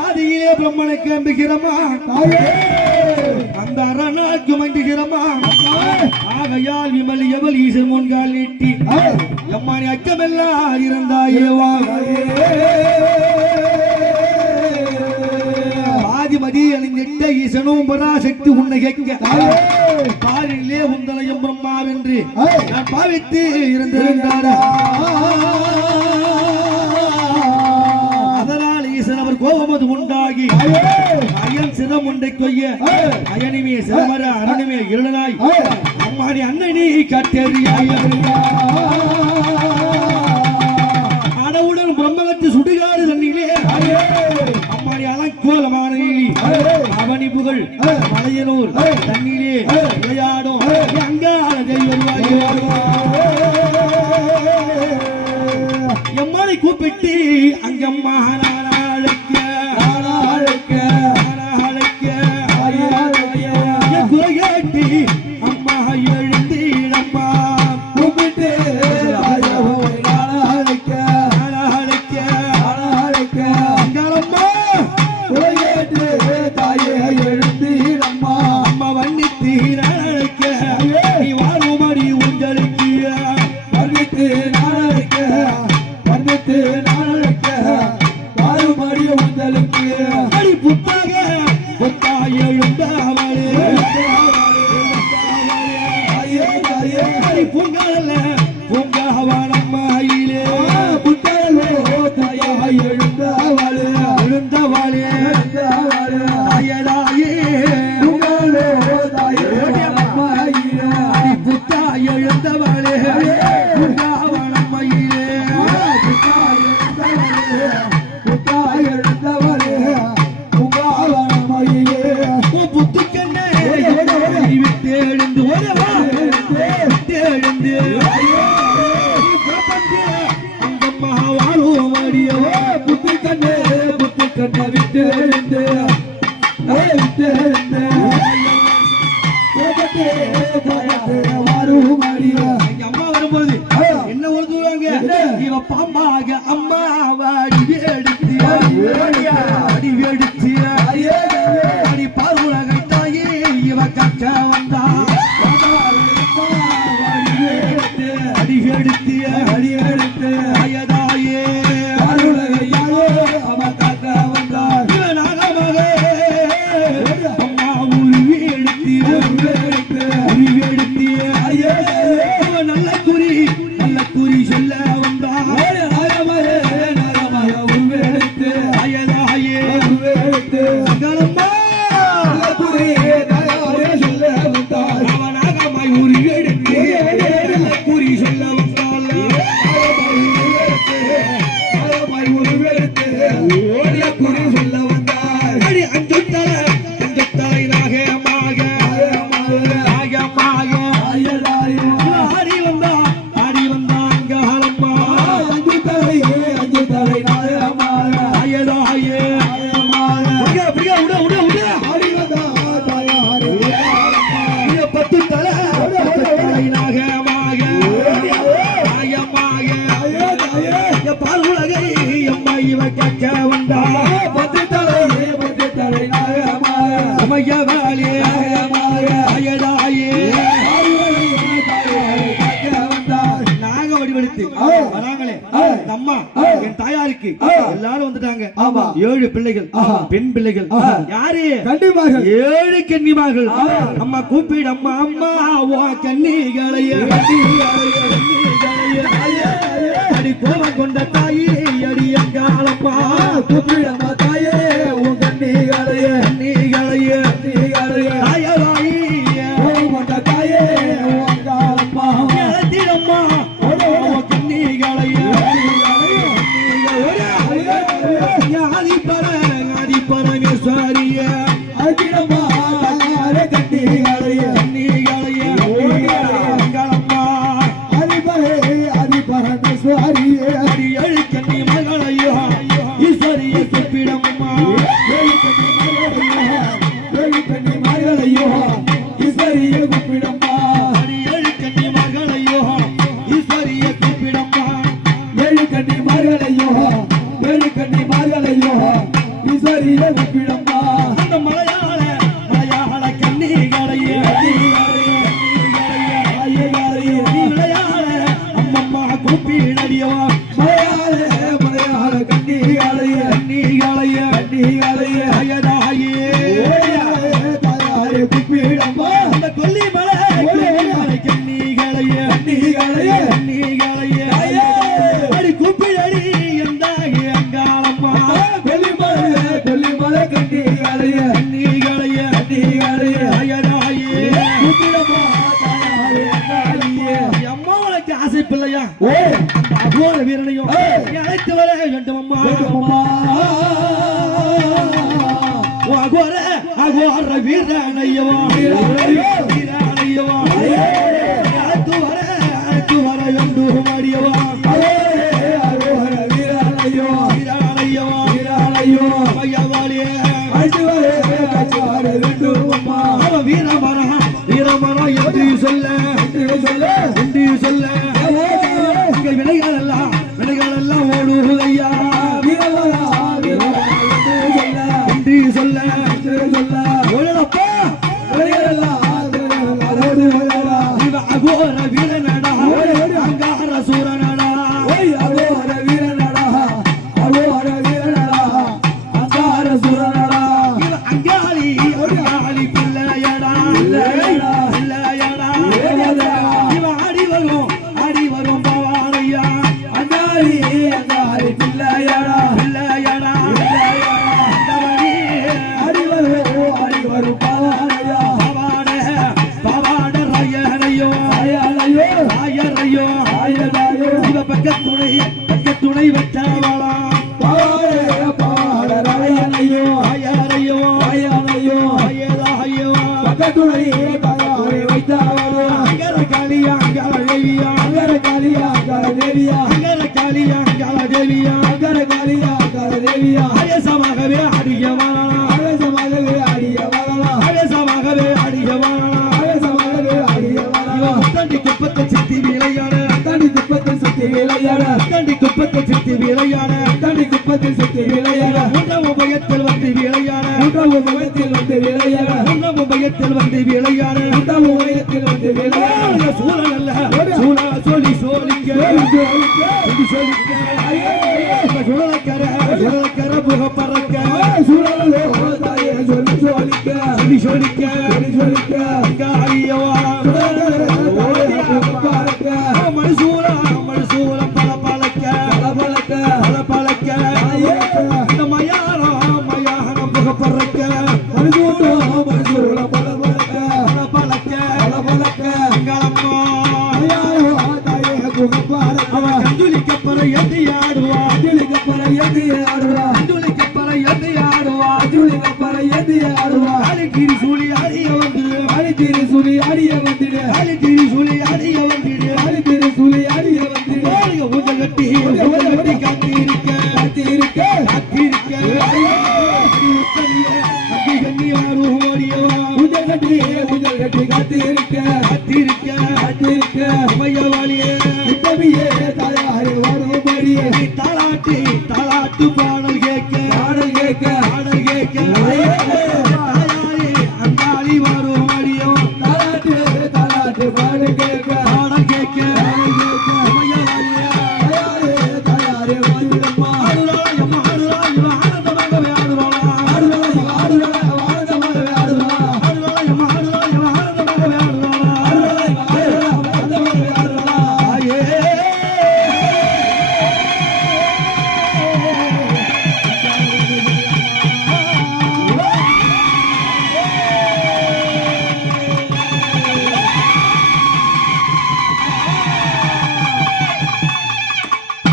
ஆதியிலே பிரம்மனுக்கு அம்புகிறமா அந்த அரணாக்கு மங்குகிறமா ஆகையால் விமல் எவல் ஈசன் முன்கால் நீட்டி எம்மானி அக்கமெல்லாம் இருந்தாயே ஆதிமதி அணிந்திட்ட ஈசனும் பராசக்தி உன்னை கேட்க. பாரிலே உந்தலையும் பிரம்மாவென்று நான் பாவித்து இருந்திருந்தார். அதனால் ஈசன் அவர் கோபமது உண்டாகி அயன் சிரம் உண்டை கொய்ய அயனிமே சிரமர அரணுமே இருளனாய் அம்மாடி அண்ணனி கட்டெறியாய். அடவுடன் பிரம்மகத்து சுடுகாடு தண்ணிலே. நீலி அவனி புகழ் மலையனூர் தண்ணிலே விளையாடும். அங்காள தெய்வம் எம்மானை கூப்பிட்டு அங்கம்மா நாளாழைக்க நாளாழைக்க நாளாழைக்க அம்மா வரும்போது என்ன ஒரு தூரங்க இவ பாம்பாக அம்மா வாடி வேடிச்சு அடி வேடிச்சு அடி பார்வுலகை தாயே இவ வந்தா சமயவாளே அயதாயே நாக வடிவெடுத்து வராங்களே. அம்மா என் தாயாருக்கு எல்லாரும் வந்துட்டாங்க. ஆமா. ஏழு பிள்ளைகள். பெண் பிள்ளைகள். யாரு? கண்டிப்பாக ஏழு கன்னிமார்கள். அம்மா கூப்பிடு அம்மா அம்மா ஓ கன்னிகளைய. அடி கோபம் கொண்ட தாயே அடி எங்காலம்மா கூப்பிடமா Maria. ಹರಿಯ ಹಯದ வீரனையவா வீராலையோ ஐயாவாளியே அடிவரே அடிவரே வேண்டுமம்மா வீரமரம் வீரமரம் என்று சொல்ல. என்று சொல்ல எல்லாம் எல்லாம் ராயராயோ பக்கத்துணை பாவாடே அங்கர காளியா அங்காள தேவியா அங்கர காளியா அங்கர தேவியா அங்கர காளியா அங்காள தேவியா அங்கர காளியா அங்கர தேவியா ஆயசமாகவே அடியவா ஆவேசமாகவே ஆடிய வரலா ஆயசமாகவே அடியவா ஆவேசமாகவே அடிய வரலா தண்டி குப்பத்தை சித்தி விளையாட தண்ணி குப்பத்தில் சுத்தி விளையாட தண்டி குப்பத்தை சித்தி விளையாட தண்ணி குப்பத்தில் சுத்தி விளையாட மூன்றாம் பயத்தில் வந்து விளையாட மூன்றாம் பயத்தில் வந்து விளையாட. உபயத்தில் வந்து விளையாட மூன்றாம் உபயத்தில் வந்து விளையாட சூழல் அல்ல. சூழ சொல்லி சோழிக்க சுழலக்கர சுழலக்கர புக பறக்க. சூழலோ. தாயே சொல்லி சோழிக்க சொல்லி சோழிக்க சொல்லி சோழிக்க அங்காளியவா பார்க்க மனுசூரா மனுசூரம் பல பழக்க பல பழக்க இந்த காலிக்கீரி சூழி அறிய வந்து அடித்திரு சுழி அடிய வந்திடு. காலிக்கீரி சூழி அறிய வந்திடு. அடித்திரு சுழி அடிய வந்திடு. ஊஞ்சல் கட்டி ஊஞ்சல் கட்டி காத்திருக்க காத்தி இருக்க அக்கி கண்ணி ஆறும் ஓடியவா ஊஞ்சல் கட்டி ஊஞ்சல் கட்டி காத்திருக்க. காத்தி இருக்க காத்திருக்க. மையவாளியே இத்தமியே தாயாரே வரும்படியே தாளாட்டி தாளாட்டு பாடல்